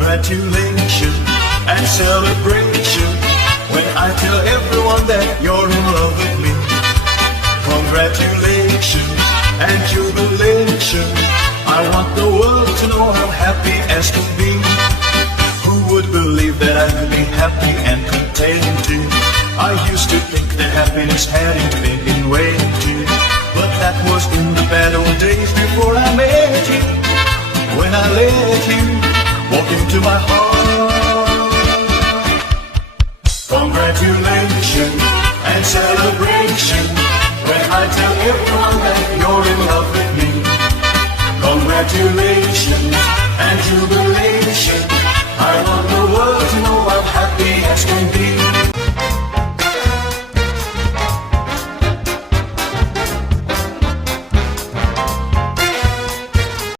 Congratulations and celebration when I tell everyone that you're in love with me. Congratulations and jubilation, I want the world to know how happy as can be. Who would believe that I could be happy and contented? I used to think that happiness hadn't been invented, but that was in the bad old days before I met you. When I let you walk into my heart. Congratulations and celebration when I tell everyone that you're in love with me. Congratulations and jubilation, I want the world to know how happy as can be.